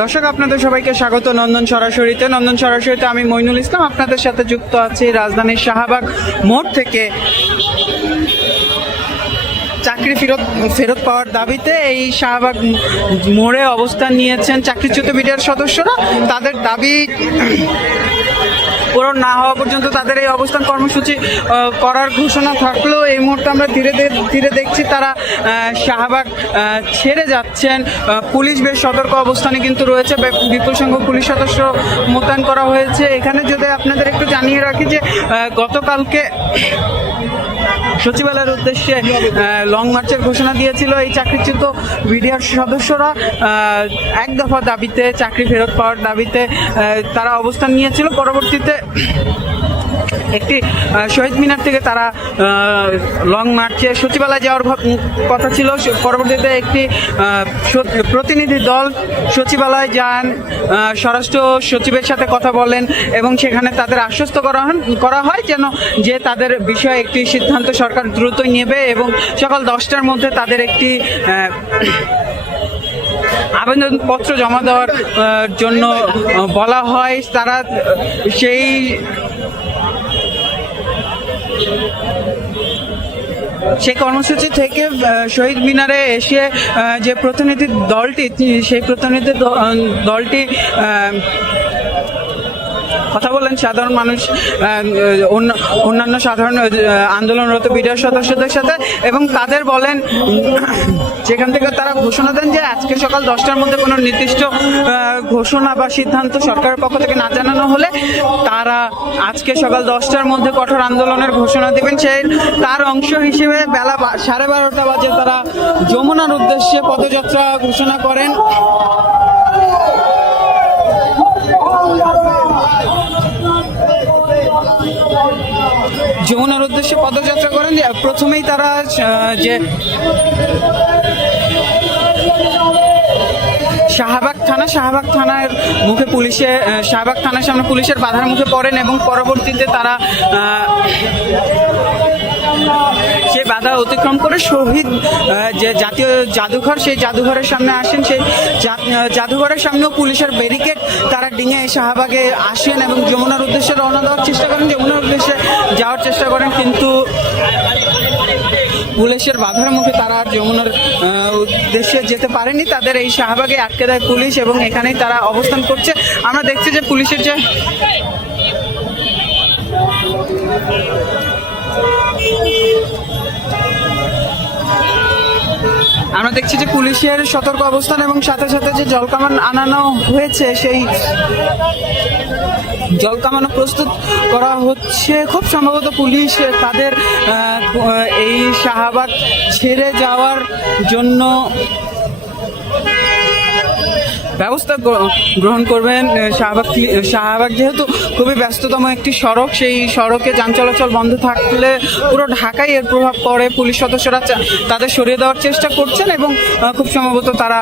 দর্শক আপনাদের সবাইকে স্বাগত নন্দন সরাসরিতে আমি মইনুল ইসলাম আপনাদের সাথে যুক্ত আছি রাজধানীর শাহবাগ মোড় থেকে। চাকরি ফেরত পাওয়ার দাবিতে এই শাহবাগ মোড়ে অবস্থান নিয়েছেন চাকরিচ্যুত বিডিআর সদস্যরা। তাদের দাবি পূরণ না হওয়া পর্যন্ত তাদের এই অবস্থান কর্মসূচি করার ঘোষণা থাকলেও এই মুহূর্তে আমরা ধীরে ধীরে দেখছি তারা শাহবাগ ছেড়ে যাচ্ছেন। পুলিশ বেশ সতর্ক অবস্থানে কিন্তু রয়েছে, বিপুল সংখ্যক পুলিশ সদস্য মোতায়েন করা হয়েছে এখানে। যদি আপনাদের একটু জানিয়ে রাখি যে গতকালকে সচিবালয়ের উদ্দেশ্যে লং মার্চের ঘোষণা দিয়েছিল এই চাকরিচ্যুত বিডিআর সদস্যরা। এক দফা দাবিতে, চাকরি ফেরত পাওয়ার দাবিতে তারা অবস্থান নিয়েছিল। পরবর্তীতে একটি শহীদ মিনার থেকে তারা লং মার্চে সচিবালয় যাওয়ার কথা ছিল। পরবর্তীতে একটি প্রতিনিধি দল সচিবালয় যান, স্বরাষ্ট্র সচিবের সাথে কথা বলেন এবং সেখানে তাদের আশ্বস্ত করা হয় যে তাদের বিষয়ে একটি সিদ্ধান্ত সরকার দ্রুতই নেবে এবং সকাল 10টার মধ্যে তাদের একটি আবেদনপত্র জমা দেওয়ার জন্য বলা হয়। তারা সেই কর্মসূচি থেকে শহীদ মিনারে এসে যে প্রতিনিধি দলটি, সেই প্রতিনিধি দলটি কথা বলেন সাধারণ মানুষ, অন্যান্য সাধারণ আন্দোলনরত বিডিআর সদস্যদের সাথে এবং তাদের বলেন, সেখান থেকে তারা ঘোষণা দেন যে আজকে সকাল 10টার মধ্যে কোনো নির্দিষ্ট ঘোষণা বা সিদ্ধান্ত সরকারের পক্ষ থেকে না জানানো হলে তারা আজকে সকাল 10টার মধ্যে কঠোর আন্দোলনের ঘোষণা দেবেন। তার অংশ হিসেবে বেলা 12:30 বাজে তারা যমুনার উদ্দেশ্যে পদযাত্রা ঘোষণা করেন। যমুনার উদ্দেশ্যে পদযাত্রা করেন। প্রথমেই তারা যে শাহবাগ থানার মুখে শাহবাগ থানার সামনে পুলিশের বাধার মুখে পড়েন এবং পরবর্তীতে তারা সেই বাধা অতিক্রম করে শহীদ যে জাতীয় জাদুঘর, সেই জাদুঘরের সামনে আসেন। সেই জাদুঘরের সামনেও পুলিশের ব্যারিকেড তারা ডিঙে শাহবাগে আসেন এবং যমুনার উদ্দেশ্যে রওনা দেওয়ার চেষ্টা করেন, যমুনার উদ্দেশ্যে যাওয়ার চেষ্টা করেন, কিন্তু পুলিশের বাধার মুখে তারা আর যমুনার উদ্দেশ্যে যেতে পারেনি। তাদের এই শাহবাগে আটকে দেয় পুলিশ এবং এখানেই তারা অবস্থান করছে। আমরা দেখছি যে পুলিশের পুলিশের সতর্ক অবস্থান এবং সাথে সাথে যে জলকামান আনানো হয়েছে, সেই জলকামানও প্রস্তুত করা হচ্ছে। খুব সম্ভবত পুলিশ তাদের এই শাহবাগ ছেড়ে যাওয়ার জন্য ব্যবস্থা গ্রহণ করবেন। শাহবাগ যেহেতু খুবই ব্যস্ততম একটি সড়ক, সেই সড়কে যান চলাচল বন্ধ থাকলে পুরো ঢাকায় এর প্রভাব পড়ে। পুলিশ সদস্যরা তাদের সরিয়ে দেওয়ার চেষ্টা করছেন এবং খুব সম্ভবত তারা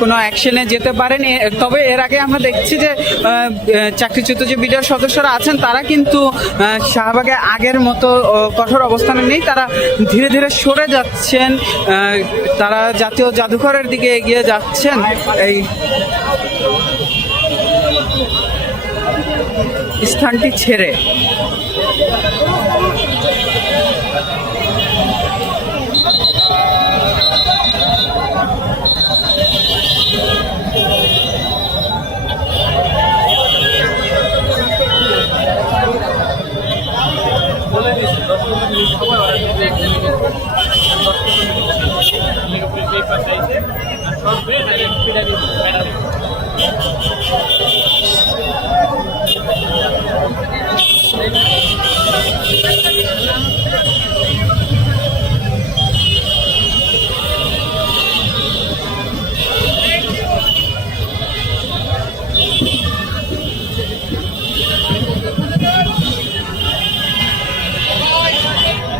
কোনো অ্যাকশনে যেতে পারেন। তবে এর আগে আমরা দেখছি যে চাকরিচ্যুত যে বিডিআর সদস্যরা আছেন তারা কিন্তু শাহবাগে আগের মতো কঠোর অবস্থানে নেই, তারা ধীরে ধীরে সরে যাচ্ছেন, তারা জাতীয় জাদুঘরের দিকে এগিয়ে যাচ্ছেন। এই স্থানটি ছেড়ে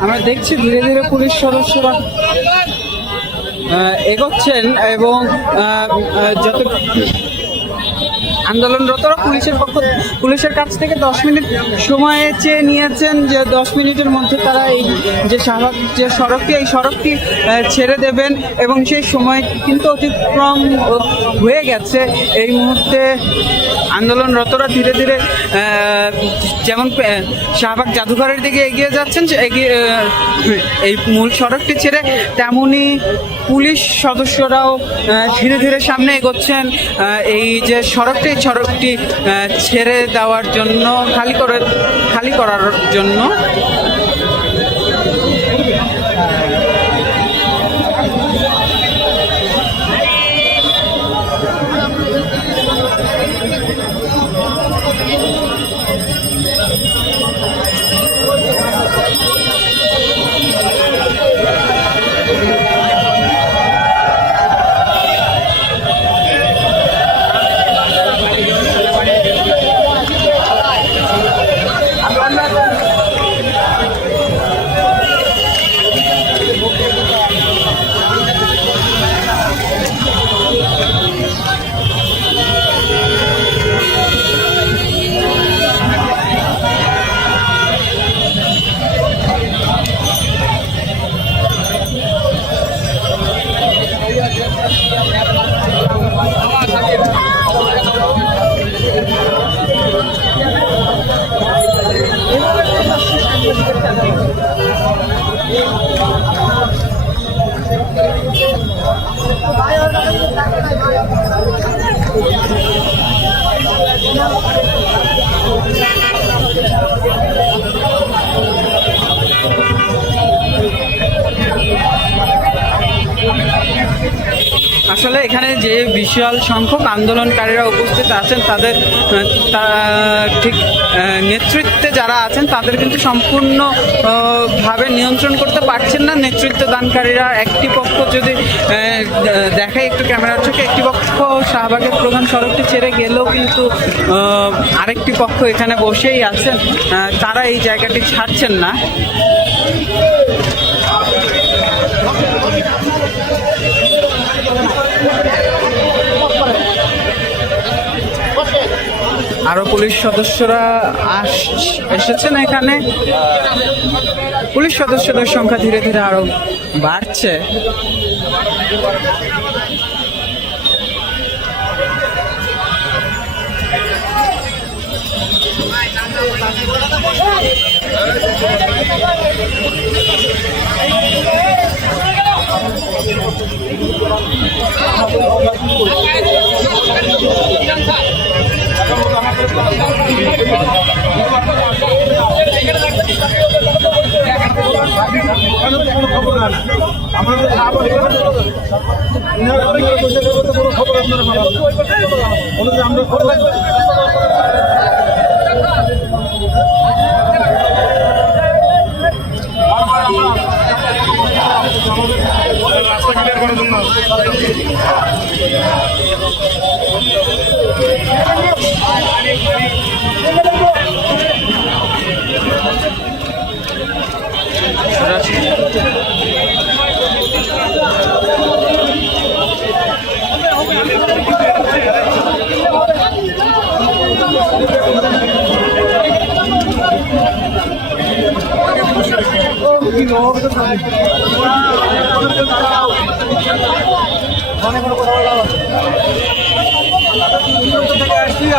আমরা দেখছি ধীরে ধীরে পুলিশ সদস্যরা এগোচ্ছেন এবং যত আন্দোলনরতরা পুলিশের কাছ থেকে 10 মিনিট সময় চেয়ে নিয়েছেন, যে 10 মিনিটের মধ্যে তারা এই যে সড়কটি ছেড়ে দেবেন, এবং সেই সময় কিন্তু অতিক্রম হয়ে গেছে। এই মুহূর্তে আন্দোলনরতরা ধীরে ধীরে যেমন শাহবাগ জাদুঘরের দিকে এগিয়ে যাচ্ছেন, এই মূল সড়কটি ছেড়ে, তেমনি পুলিশ সদস্যরাও ধীরে ধীরে সামনে এগোচ্ছেন এই যে সড়কটি ছেড়ে দেওয়ার জন্য, খালি করার জন্য। আসলে এখানে যে বিশাল সংখ্যক আন্দোলনকারীরা উপস্থিত আছেন, তাদের ঠিক নেতৃত্বে যারা আছেন তাদের কিন্তু সম্পূর্ণভাবে নিয়ন্ত্রণ করতে পারছেন না নেতৃত্ব দানকারীরা। একটি পক্ষ যদি দেখায় একটু ক্যামেরার চোখে, একটি পক্ষ শাহবাগের প্রধান সড়কটি ছেড়ে গেলেও কিন্তু আরেকটি পক্ষ এখানে বসেই আছেন, তারা এই জায়গাটি ছাড়ছেন না। আরো পুলিশ সদস্যরা এসেছেন এখানে। পুলিশ সদস্যদের সংখ্যা ধীরে ধীরে আরো বাড়ছে।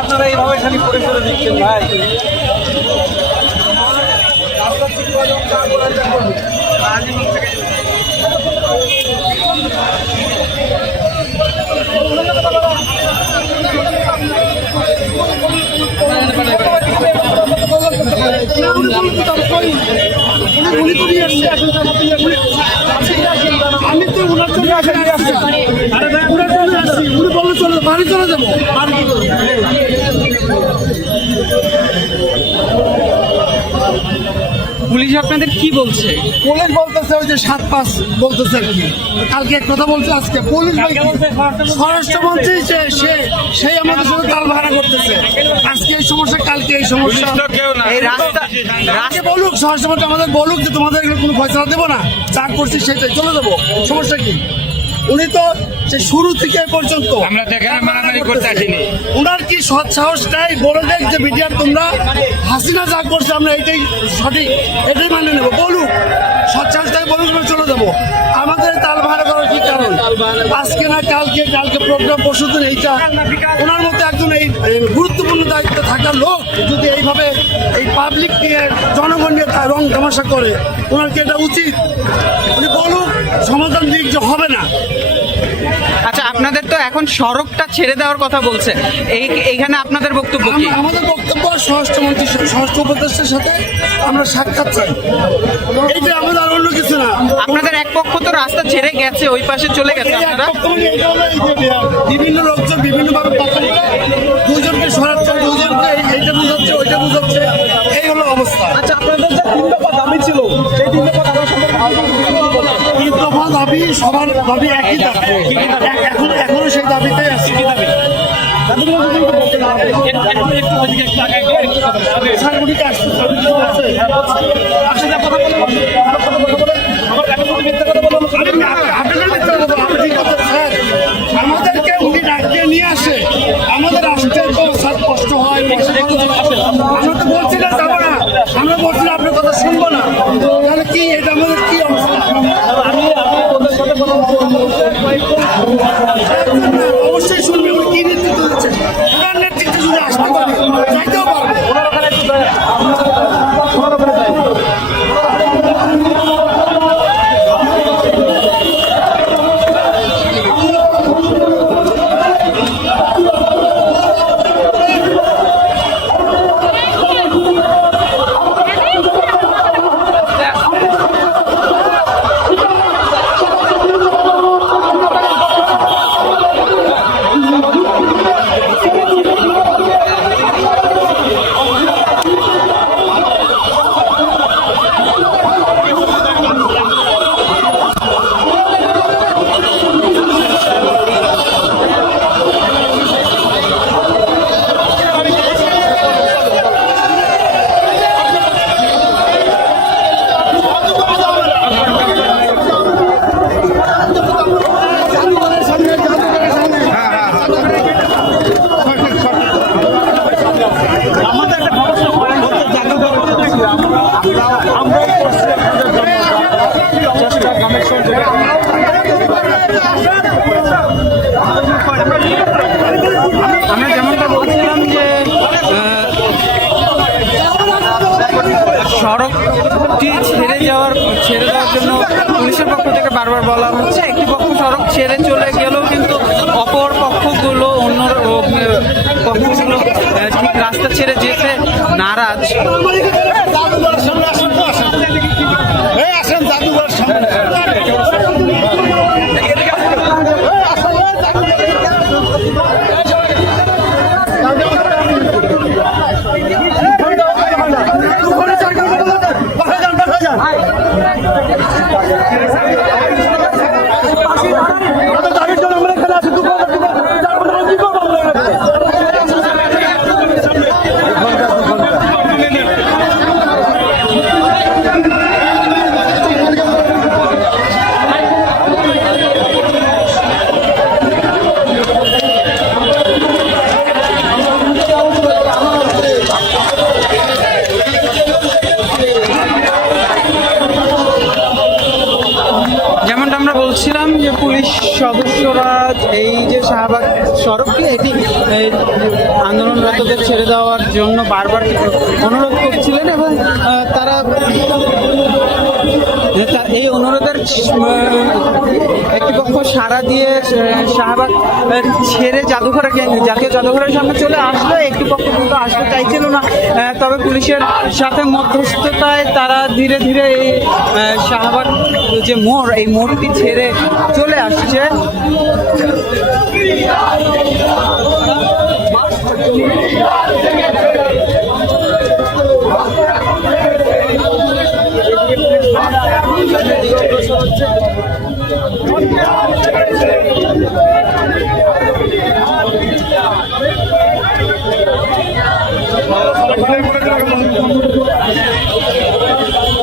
আপনারা এইভাবে খালি করে করে দিচ্ছেন ভাই। আমি তো উনার জন্য আসছি, উনি বললে চলে বাড়ি চলে যাবো। পুলিশ আপনাদের কি বলছে? পুলিশ বলতেছে ওই যে 7-5 বলতেছে আর কি। কালকে এক কথা বলছে, আজকে পুলিশ স্বরাষ্ট্রমন্ত্রী সেই আমাদের সাথে তাল ভাড়া করতেছে। আজকে এই সমস্যা, কালকে এই সমস্যা। এই রাস্তা বলুক, স্বরাষ্ট্রমন্ত্রী আমাদের বলুক যে তোমাদের কোনো ফয়সালা দেবো না, যা করছি সেটাই চলে যাবো, সমস্যা কি? উনি তো যে শুরু থেকে এ পর্যন্ত আমরা তো এখানে মারামারি করতে আসিনি। ওনার কি সৎ সাহস নাই বলে দেখ যে মিডিয়ার তোমরা হাসিনা যা করছে আমরা এটাই সঠিক, এটাই মানে নেবো, বলুক সৎ সাহস নাই বলুক, আমরা চলে যাবো। আমাদের তাল ভাড়া করার কি কারণ? আজকে না কালকে প্রোগ্রাম পরশুদিন এইটা ওনার মতো একজন এই গুরুত্বপূর্ণ দায়িত্বে থাকা লোক যদি এইভাবে এই পাবলিক নিয়ে জনগণ নিয়ে তার রং তামাশা করে, ওনার কি এটা উচিত? উনি বলুক, সমাধান দিক যে হবে না। আচ্ছা, আপনাদের তো এখন সড়কটা ছেড়ে দেওয়ার কথা বলছে, এইখানে আপনাদের বক্তব্য কি? আমাদের বক্তব্য স্বরাষ্ট্রমন্ত্রী স্বরাষ্ট্র উপদেষ্টার সাথে আমরা সাক্ষাৎ চাই, এইটা আমাদের আর অন্য কিছু না। আপনাদের এক পক্ষ তো রাস্তা ছেড়ে গেছে, ওই পাশে চলে গেছে, আপনারা বিভিন্ন লোকজন বিভিন্নভাবে কথা বলে দুজনকে সরাচ্ছে, দুজনকে এইটা বুঝাচ্ছে ওইটা বুঝাচ্ছে, এই হলো অবস্থা। আচ্ছা, আপনাদের যে 3 দফা দাবি ছিল সেই 3 দফা দাবি সম্পর্কে তিন দফা দাবি সবার দাবি একই দাবি, এখনো সেই দাবিতেই আছে। আমাদেরকে উনি ডাকিয়ে নিয়ে আসে, আমাদের রাষ্ট্রের তো কষ্ট হয়, আমরা তো বলছি না যাবো না, আমরা বলছি না আপনার কথা শুনবো না, তাহলে কি এটা আমাদের কি অবস্থা? অবশ্যই শুনবে, উনি কি নেতৃত্ব দিচ্ছে, ওনার নেতৃত্বে যদি আসতে পারে চাইতেও পারবে। আমরা যেমনটা বলছিলাম যে সড়কটি ছেড়ে দেওয়ার জন্য পুলিশের পক্ষ থেকে বারবার বলা হচ্ছে, একটি পক্ষ সড়ক ছেড়ে চলে গেলেও কিন্তু অপর পক্ষগুলো অন্য পক্ষগুলো ঠিক রাস্তা ছেড়ে যেতে নারাজ। যেমনটা আমরা বলছিলাম যে পুলিশ সদস্যরা এই যে শাহবাগ সড়কটি এটি আন্দোলনরতদের ছেড়ে দেওয়ার জন্য বারবার অনুরোধ করছিলেন এবং তারা এই অনুরোধের একটি পক্ষ সাড়া দিয়ে শাহবাগ ছেড়ে জাতীয় জাদুঘরের সামনে চলে আসলে একটি পক্ষ কিন্তু আসতে চাইছিল না, তবে পুলিশের সাথে মধ্যস্থতায় তারা ধীরে ধীরে এই শাহবাগ যে মোড়, এই মোড়টি ছেড়ে চলে আসছে।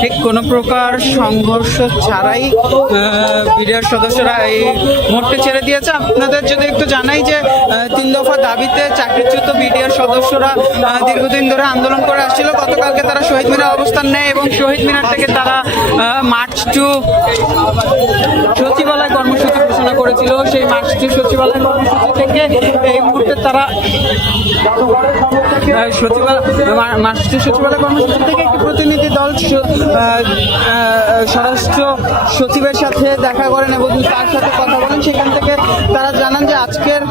ঠিক কোনো প্রকার সংঘর্ষ ছাড়াই বিডিআর সদস্যরা এই মোড়টি ছেড়ে দিয়েছে। আপনাদের যদি একটু জানাই যে 3 দফা দাবিতে চাকরিচ্যুত বিডিআর সদস্যরা দীর্ঘদিন ধরে আন্দোলন করে আসছিল। গতকালকে তারা শহীদ মিনার অবস্থান নেয় এবং শহীদ মিনার থেকে তারা মার্চ টু সচিবালয় কর্মসূচি ঘোষণা করেছিল। সেই মার্চ টু সচিবালয় কর্মসূচি থেকে এই মুহূর্তে তারা মার্চ টু সচিবালয় কর্মসূচি থেকে একটি প্রতিনিধি দল স্বরাষ্ট্র সচিবের সাথে দেখা করেন এবং তার সাথে কথা বলেন। সেখান থেকে তারা জানান যে আজকের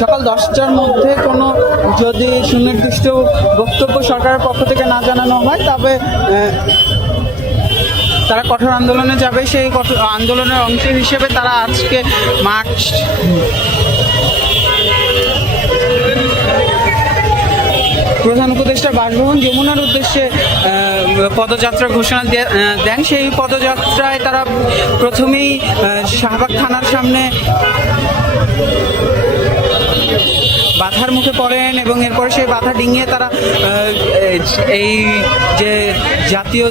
সকাল 10টার মধ্যে কোনো যদি সুনির্দিষ্ট বক্তব্য সরকারের পক্ষ থেকে না জানানো হয় তবে তারা কঠোর আন্দোলনে যাবে। সেই কঠোর আন্দোলনের অংশ হিসেবে তারা আজকে মার্চ প্রধান উপদেষ্টার বাসভবন যমুনার উদ্দেশ্যে পদযাত্রা ঘোষণা দেন। সেই পদযাত্রায় তারা প্রথমেই শাহবাগ থানার সামনে বাধার মুখে পড়েন এবং এরপরে সেই বাধা ডিঙিয়ে তারা এই যে জাতীয়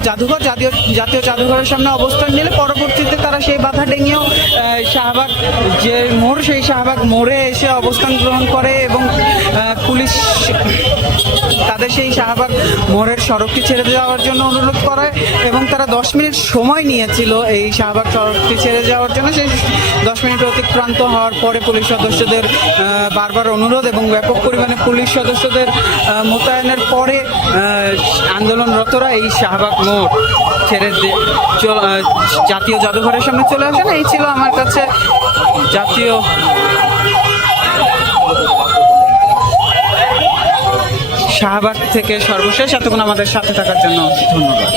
জাদুঘরের সামনে অবস্থান নিলে পরবর্তীতে তারা সেই বাধা ডিঙিয়েও শাহবাগ যে মোড় সেই শাহবাগ মোড়ে এসে অবস্থান গ্রহণ করে এবং পুলিশ তাদের সেই শাহবাগ মোড়ের সড়কটি ছেড়ে যাওয়ার জন্য অনুরোধ করে এবং তারা 10 মিনিট সময় নিয়েছিল এই শাহবাগ সড়কটি ছেড়ে যাওয়ার জন্য। সেই 10 মিনিট অতিক্রান্ত হওয়ার পরে পুলিশ সদস্যদের বারবার অনুরোধ এবং ব্যাপক পরিমাণে পুলিশ সদস্যদের মোতায়েনের পরে আন্দোলনরতরা এই শাহবাগ মোড় ছেড়ে জাতীয় জাদুঘরের সামনে চলে আসেন। এই ছিল আমার কাছে জাতীয় শাহবাগ থেকে সর্বশেষ। এতক্ষণ আমাদের সাথে থাকার জন্য ধন্যবাদ।